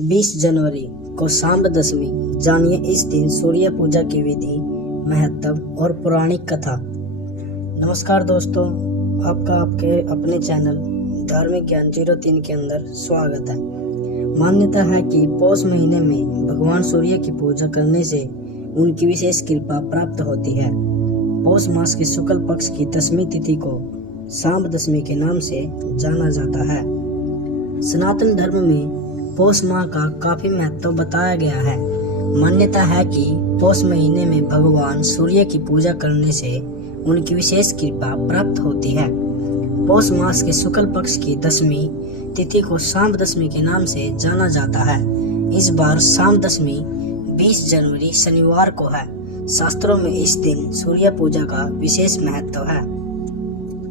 20 जनवरी को सांब दशमी। जानिए इस दिन सूर्य पूजा की विधि, महत्व और पौराणिक कथा। नमस्कार दोस्तों, आपका आपके अपने चैनल धार्मिक ज्ञान 03 के अंदर स्वागत है। मान्यता है कि पौष महीने में भगवान सूर्य की पूजा करने से उनकी विशेष कृपा प्राप्त होती है। पौष मास के शुक्ल पक्ष की दशमी तिथि को सांब दशमी के नाम से जाना जाता है। सनातन धर्म में पौष माह का काफी महत्व बताया गया है। मान्यता है कि पौष महीने में भगवान सूर्य की पूजा करने से उनकी विशेष कृपा प्राप्त होती है। पौष मास के शुक्ल पक्ष की दशमी तिथि को सांब दशमी के नाम से जाना जाता है। इस बार सांब दशमी 20 जनवरी शनिवार को है। शास्त्रों में इस दिन सूर्य पूजा का विशेष महत्व है।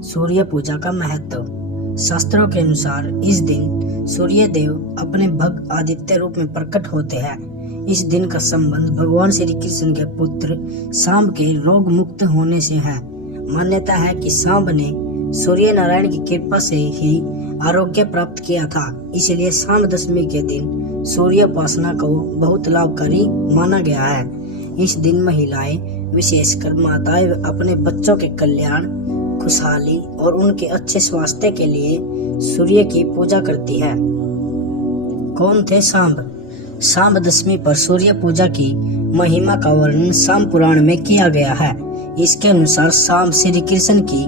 सूर्य पूजा का महत्व। शास्त्रों के अनुसार इस दिन सूर्य देव अपने भक्त आदित्य रूप में प्रकट होते हैं। इस दिन का संबंध भगवान श्री कृष्ण के पुत्र सांब के रोग मुक्त होने से है। मान्यता है कि सांब ने सूर्य नारायण की कृपा से ही आरोग्य प्राप्त किया था, इसलिए सांब दशमी के दिन सूर्य उपासना को बहुत लाभकारी माना गया है। इस दिन महिलाएं, विशेषकर माताएं, अपने बच्चों के कल्याण, खुशहाली और उनके अच्छे स्वास्थ्य के लिए सूर्य की पूजा करती है। कौन थे सांब? सांब दशमी पर सूर्य पूजा की महिमा का वर्णन सांब पुराण में किया गया है। इसके अनुसार सांब श्री कृष्ण की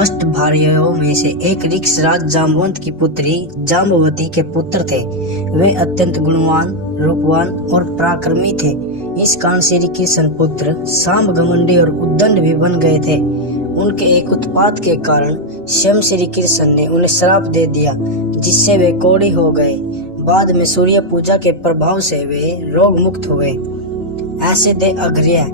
अष्ट भार्याओं में से एक ऋक्षराज जाम्बवंत की पुत्री जाम्बवती के पुत्र थे। वे अत्यंत गुणवान, रूपवान और पराक्रमी थे। इस कारण श्री कृष्ण पुत्र सांब घमंडी और उद्दंड भी बन गए थे। उनके एक उत्पात के कारण स्वयं श्री कृष्ण ने उन्हें श्राप दे दिया, जिससे वे कोढ़ी हो गए। बाद में सूर्य पूजा के प्रभाव से वे रोग मुक्त हुए। ऐसे दे अघर्य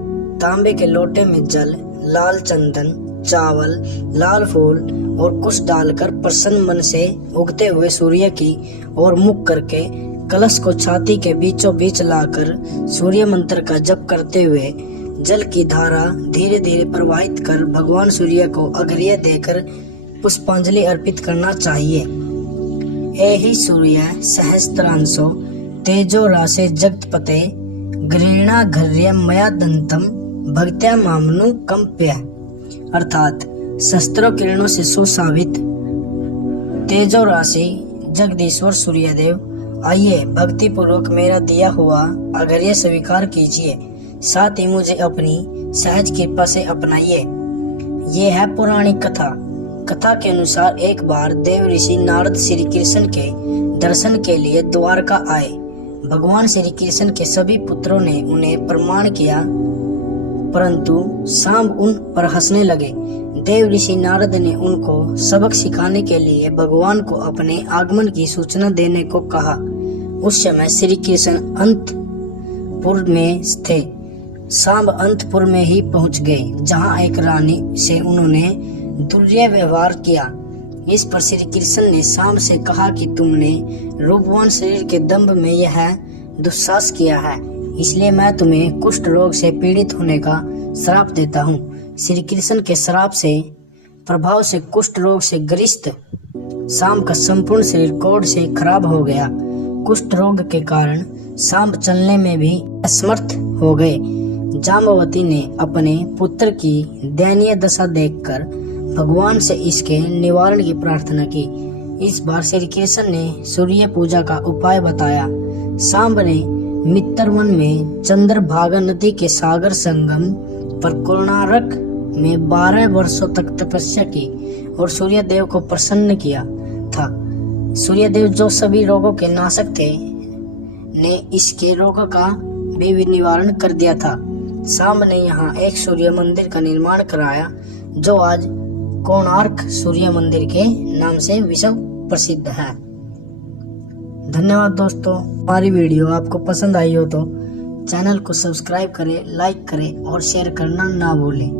तांबे के लोटे में जल, लाल चंदन, चावल, लाल फूल और कुश डालकर प्रसन्न मन से उगते हुए सूर्य की ओर मुख करके कलश को छाती के बीचों बीच लाकर सूर्य मंत्र का जप करते हुए जल की धारा धीरे धीरे प्रवाहित कर भगवान सूर्य को अर्घ्य देकर पुष्पांजलि अर्पित करना चाहिए। एहि सूर्य सहस्त्रांशो तेजो रासे जगतपते गृणा घर्य मया दंतम भक्त्या मामनु कंप्य। अर्थात शस्त्रों किरणों से सुशोभित तेजो राशि जगदीश्वर सूर्यदेव, आइए भक्ति पूर्वक मेरा दिया हुआ अर्घ्य स्वीकार कीजिए, साथ ही मुझे अपनी सहज कृपा से अपनाइए। ये है पौराणिक कथा। कथा के अनुसार एक बार देव ऋषि नारद श्री कृष्ण के दर्शन के लिए द्वारका आए। भगवान श्री कृष्ण के सभी पुत्रों ने उन्हें प्रणाम किया, परंतु सांब उन पर हंसने लगे। देव ऋषि नारद ने उनको सबक सिखाने के लिए भगवान को अपने आगमन की सूचना देने को कहा। उस समय श्री कृष्ण अंतपुर में थे। सांब अंतपुर में ही पहुंच गए, जहां एक रानी से उन्होंने दुर्व्यवहार किया। इस पर श्री कृष्ण ने सांब से कहा कि तुमने रूपवान शरीर के दंभ में यह दुस्साहस किया है, इसलिए मैं तुम्हें कुष्ठ रोग से पीड़ित होने का श्राप देता हूँ। श्री कृष्ण के श्राप से प्रभाव से कुष्ठ रोग से ग्रस्त सांब का संपूर्ण शरीर कोढ़ से खराब हो गया। कुष्ठ रोग के कारण सांब चलने में भी असमर्थ हो गए। जाम्बवती ने अपने पुत्र की दयनीय दशा देखकर भगवान से इसके निवारण की प्रार्थना की। इस बार श्री कृष्ण ने सूर्य पूजा का उपाय बताया। सांब ने मित्रवन में चंद्रभागा नदी के सागर संगम पर कोणार्क में 12 वर्षों तक तपस्या की और सूर्य देव को प्रसन्न किया था। सूर्य देव जो सभी रोगों के नाशक थे ने इसके रोगों का भी निवारण कर दिया था। सांब ने यहाँ एक सूर्य मंदिर का निर्माण कराया, जो आज कोणार्क सूर्य मंदिर के नाम से विश्व प्रसिद्ध है। धन्यवाद दोस्तों। हमारी वीडियो आपको पसंद आई हो तो चैनल को सब्सक्राइब करें, लाइक करें और शेयर करना ना भूलें।